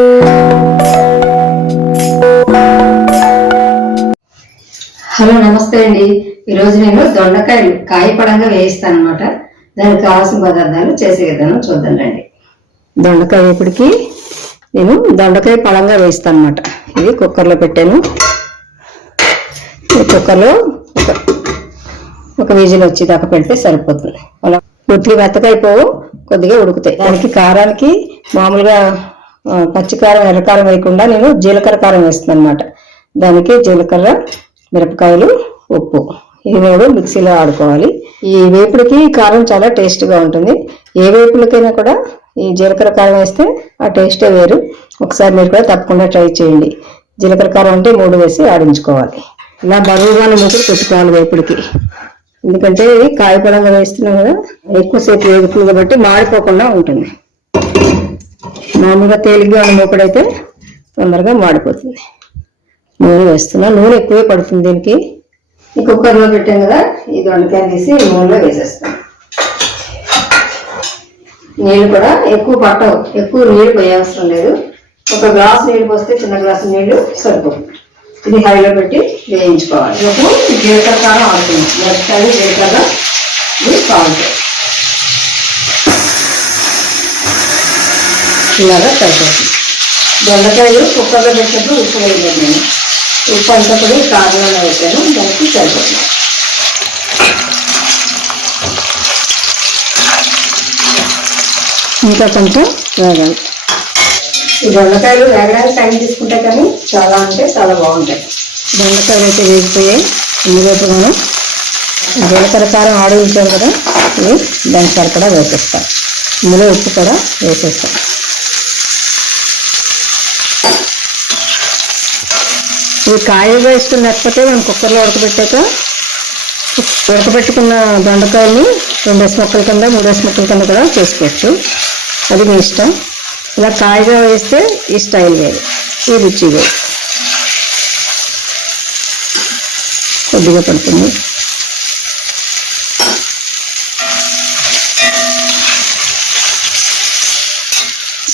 Hello నమస్తే అండి. ఈరోజు నేను దొండకాయలు కాయపడంగా వేయిస్తాను అనమాట దానికి కావాల్సిన పదార్థాలు చేసే విధానం చూద్దాం రండి. దొండకాయ ఇప్పటికి నేను దొండకాయ పడంగా వేయిస్తాను అనమాట ఇది కుక్కర్లో పెట్టాను. ఈ కుక్కర్లో ఒక విజిల్ వచ్చేదాకా పెడితే సరిపోతుంది. అలా పూర్తిగా మెత్తకైపోవు కొద్దిగా ఉడుకుతాయి. దానికి కారానికి మామూలుగా పచ్చికారం ఎర్రకారం వేయకుండా నేను జీలకర్ర కారం వేస్తున్నాను అనమాట దానికి జీలకర్ర మిరపకాయలు ఉప్పు. ఈ మూడు మిక్సీలో ఆడుకోవాలి. ఈ వేపుడికి కారం చాలా టేస్ట్గా ఉంటుంది. ఏ వేపులకైనా కూడా ఈ జీలకర్ర కారం వేస్తే ఆ టేస్టే వేరు. ఒకసారి మీరు కూడా తప్పకుండా ట్రై చేయండి. జీలకర్ర కారం అంటే మూడు వేసి ఆడించుకోవాలి. ఇలా బరువుగానే ముగ్గురు పెట్టుకోవాలి వేపుడికి. ఎందుకంటే ఇది కాయపడంగా వేస్తున్నాం కదా ఎక్కువసేపు వేగుతుంది కాబట్టి మాడిపోకుండా ఉంటుంది. మామూలుగా తేలిగ్గా ఉన్న అయితే తొందరగా మాడిపోతుంది. నూనె వేస్తున్నా. నూనె ఎక్కువే పడుతుంది దీనికి. ఈ కుక్కర్లో పెట్టాం కదా ఈ దొండకాయ తీసి నూనెలో వేసేస్తాం. నీళ్ళు కూడా ఎక్కువ పట్టవు. ఎక్కువ నీళ్ళు పోయే అవసరం లేదు. ఒక గ్లాస్ నీళ్ళు పోస్తే చిన్న గ్లాసు నీళ్ళు సరిపో ఇది హైలో పెట్టి వేయించుకోవాలి. ఒక జీలకర్ర కారం ఆడుతుంది మిరపకాయ జీలకర్ర ఇది సాల్ట్ ఇలాగా సరిపోతుంది. దొండకాయలు కుక్కర్లో పెట్టినప్పుడు ఉప్పు వేయలేదు నేను. ఉప్పు అంతా కూడా ఈ వేసాను దానికి సరిపోతుంది. ఇంకా కొంచెం వేగాలి. ఈ దొండకాయలు వేగడానికి టైం తీసుకుంటాయి కానీ చాలా అంటే చాలా బాగుంటాయి. దొండకాయలు అయితే వేగిపోయాయి. ఇందులోపు మనం జీలకర్ర కారం ఆడించాం కదా ఇది దాని సరిపడా వేసేస్తాం. ఇందులో ఉప్పు కూడా వేసేస్తాం. ఇవి కాయగా వేసుకుని లేకపోతే మనం కుక్కర్లో ఉడకబెట్టాక ఉడకబెట్టుకున్న దొండకాయల్ని రెండేసి ముక్కల కింద మూడేసి ముక్కల కింద కూడా చేసుకోవచ్చు. అది మీ ఇష్టం. ఇలా కాయగా వేస్తే ఈ స్టైల్ వేరు ఈ రుచి వేరు. కొద్దిగా పడుతుంది.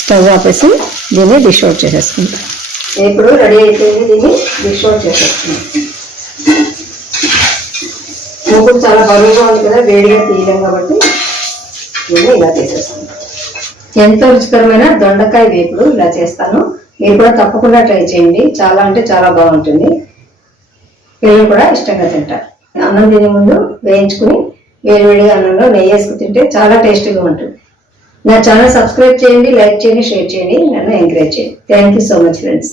స్టవ్ ఆపేసి దీన్ని డిష్ అవుట్ చేసేసుకుంటాం ఇప్పుడు రెడీ అయిపోయింది దీన్ని డిష్ అవుట్ చేసేసుకుంటాం చాలా బరువుగా ఉంది కదా వేడిగా తీయలేం కాబట్టి దీన్ని ఇలా చేసేస్తాను ఎంతో రుచికరమైన దొండకాయ వేపుడు ఇలా చేస్తాను. మీరు కూడా తప్పకుండా ట్రై చేయండి. చాలా అంటే చాలా బాగుంటుంది. పిల్లలు కూడా ఇష్టంగా తింటారు. అన్నం తినే ముందు వేయించుకుని వేడివేడిగా అన్నంలో నెయ్యి వేసుకుని తింటే చాలా టేస్టీగా ఉంటుంది. నా ఛానల్ సబ్స్క్రైబ్ చేయండి లైక్ చేయండి షేర్ చేయండి నన్ను ఎంకరేజ్ చేయండి. Thank you so much friends